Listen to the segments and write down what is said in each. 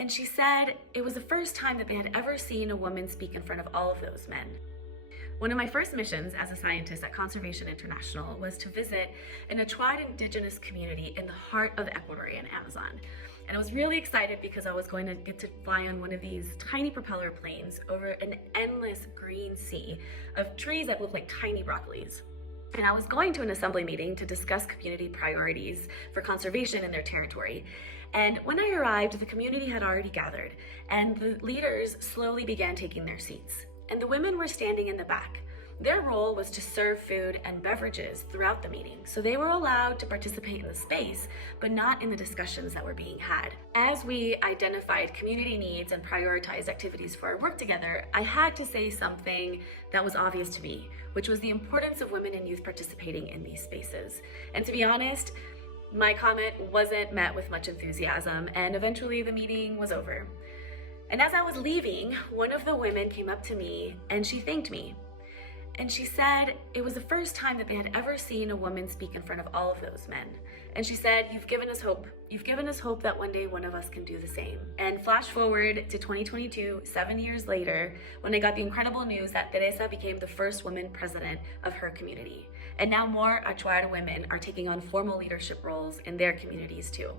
And she said it was the first time that they had ever seen a woman speak in front of all of those men. One of my first missions as a scientist at Conservation International was to visit an Achuar indigenous community in the heart of the Ecuadorian Amazon. And I was really excited because I was going to get to fly on one of these tiny propeller planes over an endless green sea of trees that look like tiny broccolis. And I was going to an assembly meeting to discuss community priorities for conservation in their territory. And when I arrived, the community had already gathered, and the leaders slowly began taking their seats. And the women were standing in the back. Their role was to serve food and beverages throughout the meeting, so they were allowed to participate in the space, but not in the discussions that were being had. As we identified community needs and prioritized activities for our work together, I had to say something that was obvious to me, which was the importance of women and youth participating in these spaces. And to be honest, my comment wasn't met with much enthusiasm, and eventually the meeting was over. And as I was leaving, one of the women came up to me and she thanked me. And she said it was the first time that they had ever seen a woman speak in front of all of those men. And she said, "You've given us hope. You've given us hope that one day one of us can do the same." And flash forward to 2022, 7 years later, when I got the incredible news that Teresa became the first woman president of her community. And now more Achuar women are taking on formal leadership roles in their communities too.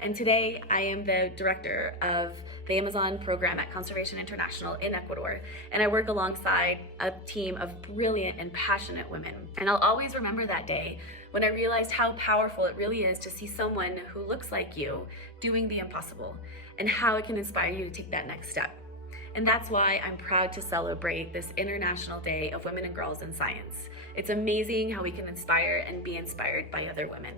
And today I am the director of the Amazon program at Conservation International in Ecuador. And I work alongside a team of brilliant and passionate women. And I'll always remember that day when I realized how powerful it really is to see someone who looks like you doing the impossible, and how it can inspire you to take that next step. And that's why I'm proud to celebrate this International Day of Women and Girls in Science. It's amazing how we can inspire and be inspired by other women.